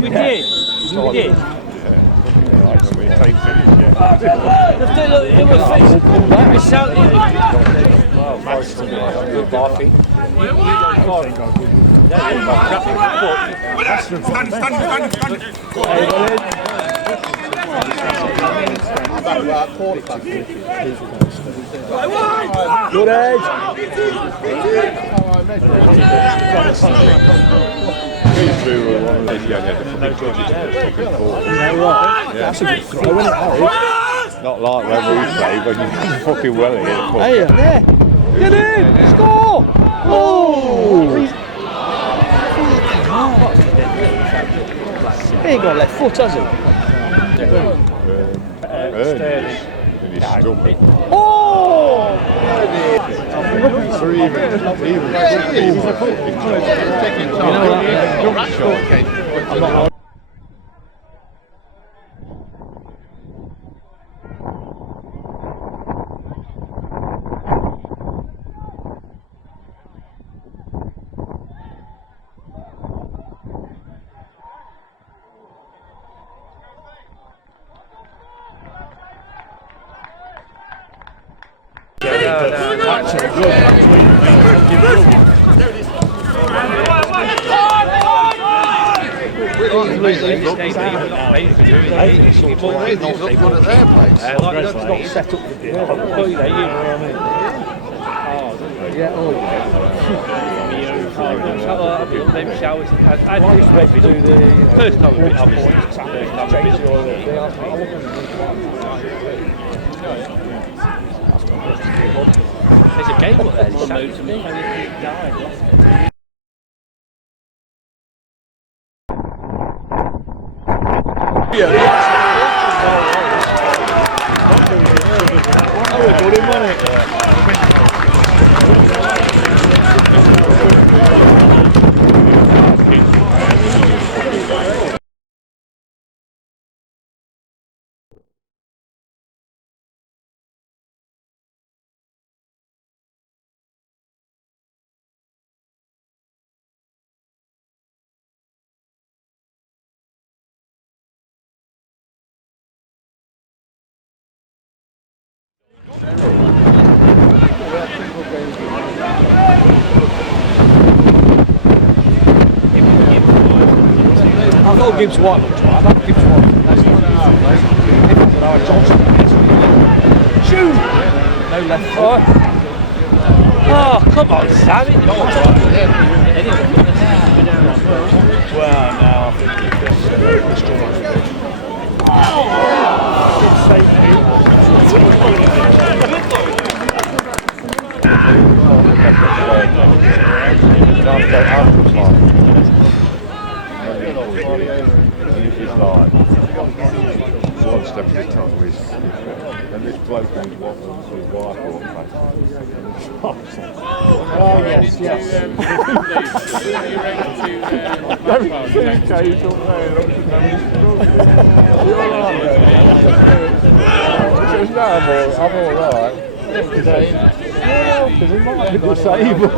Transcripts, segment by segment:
We did. It was shouting. Good edge. Not like when we play, when you fucking well hit it. Hey, there. Get in. Score. Oh. He ain't got left foot, has he? Oh! There's a game up there. I thought Gibbs White looked right. I thought Gibbs White. Johnson. Shoot! No left foot. Oh, come on, Sam. Well, now I think One step at a time with, and this bloke who's what was his wife or oh, yes. I'm alright. Because he might be disabled.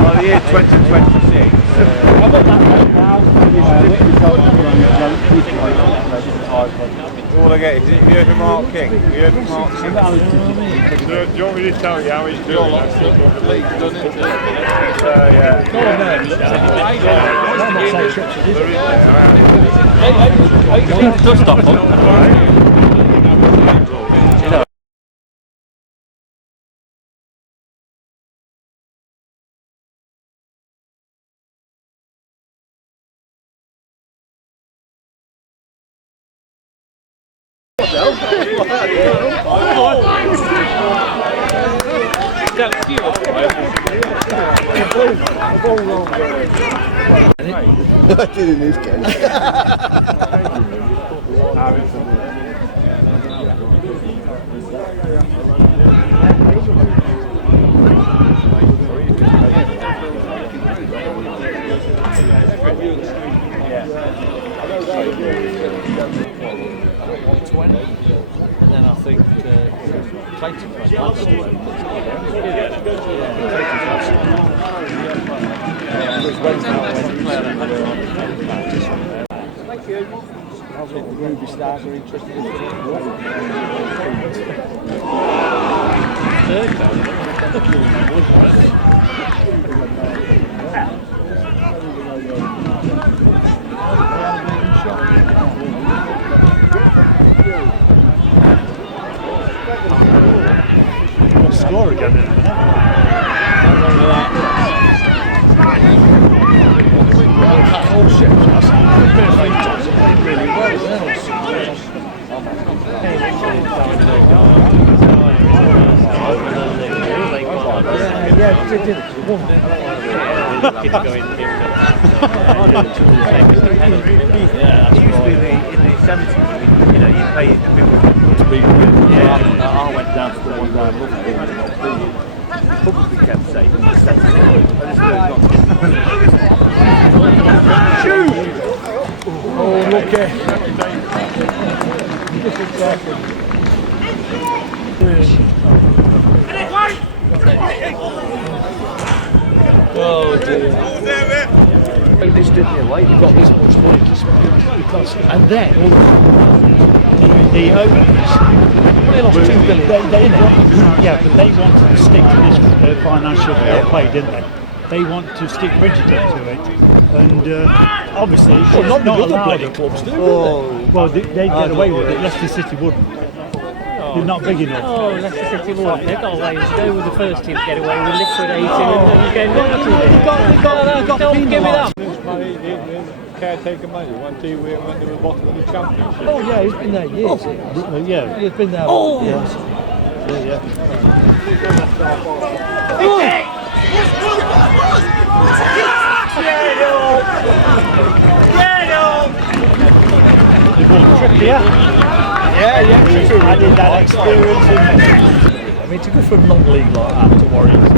By the year 2026. You want to get? Have you heard from Mark King? Have you heard from Mark King? Do you want me to tell you how he's doing? Just stop him. I did in this game. And then I think Clayton was last. Thank you. I think the Ruby Stars are interested in Score again in a minute. Oh shit, that's played really well, isn't it? Yeah, did it. Won, didn't Usually in the 70s, you know, you pay people to be good. Yeah, I went down to the one down probably kept safe in the 70s. Shoot! Oh, look at oh dear. This didn't you like? You got this much money to spend because, and then all the owners, they lost 2 billion. Yeah, but they wanted to stick to this financial fair play, didn't they? They want to stick rigidly to it, and obviously, Well, not the other allowed bloody it. clubs do. Well, they'd get away with it. Leicester City wouldn't. They're not big enough. Oh, Leicester City won. They've got a way to go with the first team to get away with liquidating and going down to it. Don't give it up. Caretaker manager, when they were bottom of the championship. Oh yeah, he's been there years. Yeah. He's been there. Oh! Yes. Yeah. I did that experience. I mean, to go from non-league like that to Warriors.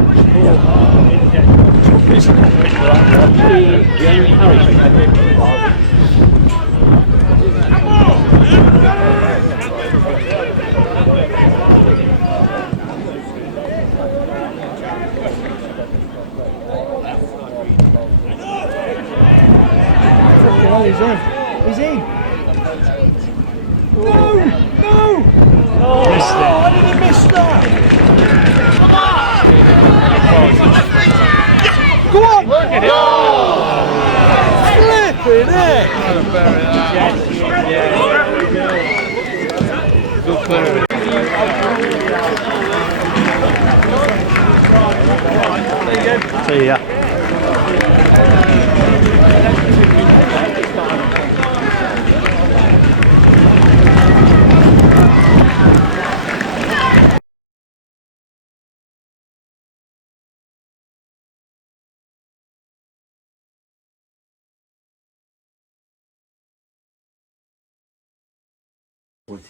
Oh, he's in. He's in. No! No! Oh, How did he miss that? Go on! Flipping it! Good player. See ya.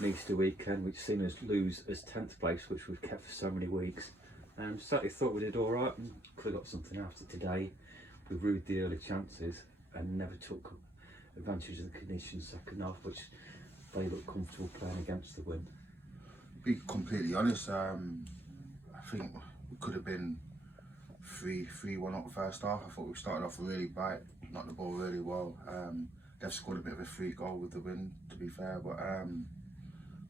An Easter weekend, which seen us lose as 10th place, which we've kept for so many weeks. Certainly thought we did all right and could have got something out of today. We rued the early chances and never took advantage of the conditions second half, which they looked comfortable playing against the wind. Be completely honest, I think we could have been 3-1 up the first half. I thought we started off really bright, knocked the ball really well. They've scored a bit of a free goal with the wind, to be fair, but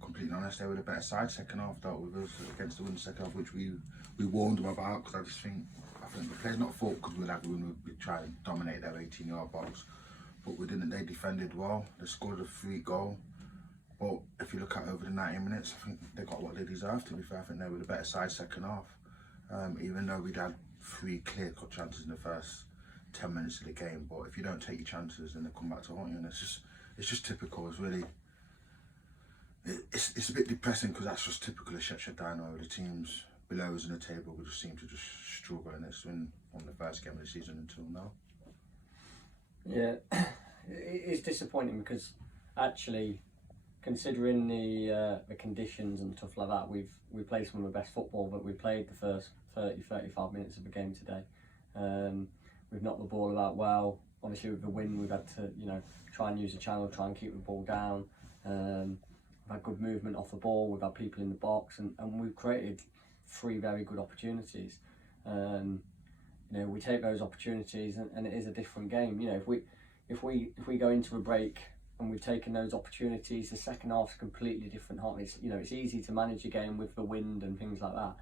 completely honest, they were the better side second half, dealt with us against the wind second half, which we warned them about, because I think the players not fought because we had the wind, we tried to dominate their 18-yard box, but we didn't. They defended well, they scored a free goal, but if you look at over the 90 minutes, I think they got what they deserved, to be fair. I think they were the better side second half, even though we'd had 3 clear-cut chances in the first 10 minutes of the game. But if you don't take your chances, then they come back to haunt you, and it's just typical. It's really, it's a bit depressing, because that's just typical of Shepshed Dynamo. The team's below us in the table, we just seem to just struggle, and it's been from the first game of the season until now. Yeah, it's disappointing because actually, considering the conditions and stuff like that, we played some of the best football that we played the first 30-35 minutes of the game today. We've knocked the ball about well. Obviously with the wind, we've had to try and use the channel, try and keep the ball down. We've had good movement off the ball. We've had people in the box, and we've created 3 very good opportunities. We take those opportunities, and it is a different game. If we go into a break and we've taken those opportunities, the second half's completely different. It's easy to manage a game with the wind and things like that.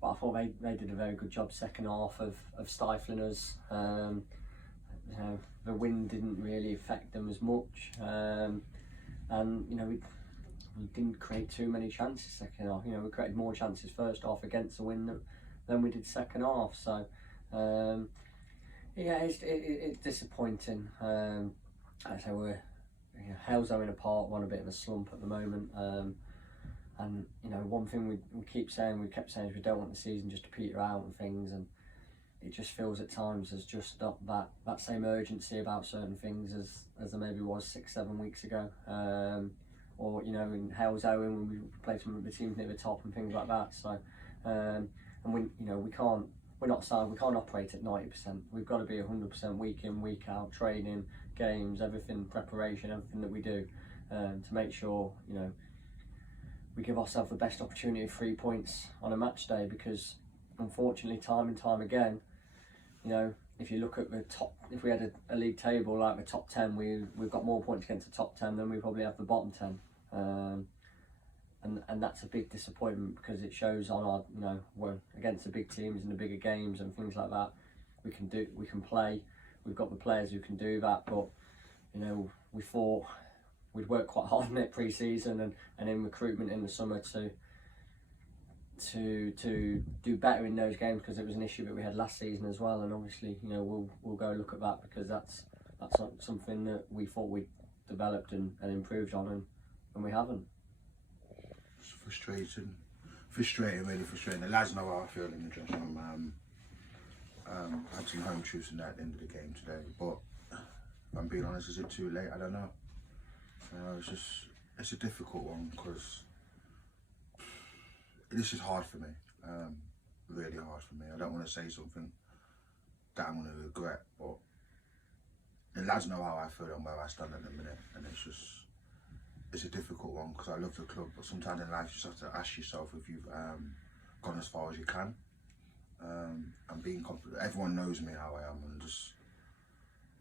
But I thought they did a very good job second half of stifling us. The wind didn't really affect them as much, and we didn't create too many chances second half. We created more chances first half against the wind than we did second half. So yeah, it's disappointing. I say we're Halesowing apart, we're on a bit of a slump at the moment. And one thing we kept saying is we don't want the season just to peter out and things, and it just feels at times there's just not that same urgency about certain things as there maybe was 6-7 weeks ago. Or in Halesowing when we played some of the teams near the top and things like that. So and we can't operate at 90%. We've got to be 100% week in, week out, training, games, everything, preparation, everything that we do, to make sure we give ourselves the best opportunity of 3 points on a match day. Because unfortunately, time and time again, if you look at the top, if we had a league table like the top 10, we've got more points against the top 10 than we probably have the bottom 10. And that's a big disappointment, because it shows on our, we're against the big teams in the bigger games and things like that. We can play. We've got the players who can do that, but we thought we'd worked quite hard on it pre-season and in recruitment in the summer to do better in those games, because it was an issue that we had last season as well. And obviously, we'll go look at that, because that's something that we thought we'd developed and improved on, and we haven't. It's frustrating, really frustrating. The lads know how I feel in the dressing room. I had some home truths in that at the end of the game today, but if I'm being honest, is it too late? I don't know. It's a difficult one, because this is hard for me, really hard for me. I don't want to say something that I'm going to regret, but the lads know how I feel and where I stand at the minute, and it's a difficult one, because I love the club, but sometimes in life you just have to ask yourself if you've gone as far as you can. I'm being confident. Everyone knows me how I am, and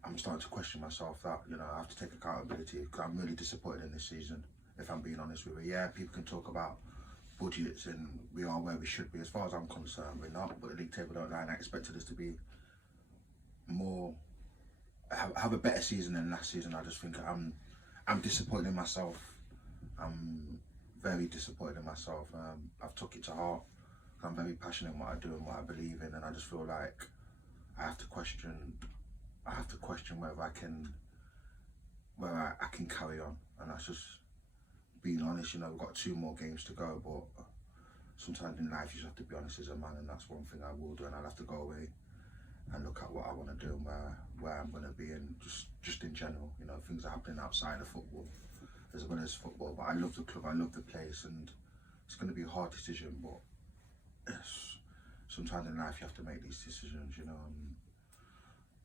I'm starting to question myself that I have to take accountability, because I'm really disappointed in this season, if I'm being honest with you. Yeah, people can talk about budgets and we are where we should be. As far as I'm concerned, we're not, but the league table don't lie. I expected us to be more, have a better season than last season. I just think I'm disappointed in myself. I'm very disappointed in myself. I've took it to heart. I'm very passionate in what I do and what I believe in, and I just feel like I have to question whether I can carry on. And that's just being honest. We've got 2 more games to go, but sometimes in life you just have to be honest as a man, and that's one thing I will do. And I'll have to go away and look at what I want to do and where I'm going to be, and just in general, things are happening outside of football as well as football. But I love the club, I love the place, and it's going to be a hard decision, but sometimes in life you have to make these decisions.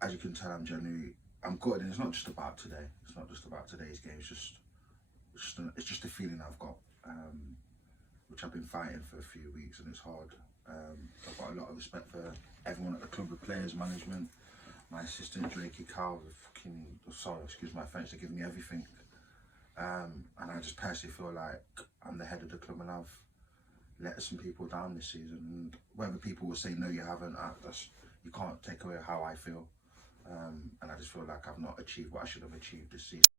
As you can tell, I'm good, and it's not just about today. It's not just about today's game. It's just a feeling I've got, which I've been fighting for a few weeks, and it's hard. I've got a lot of respect for everyone at the club, the players, management, my assistant Drakey Carl, excuse my French, they give me everything. And I just personally feel like I'm the head of the club, and I've let some people down this season. And whether people will say no, you haven't, you can't take away how I feel. And I just feel like I've not achieved what I should have achieved this season.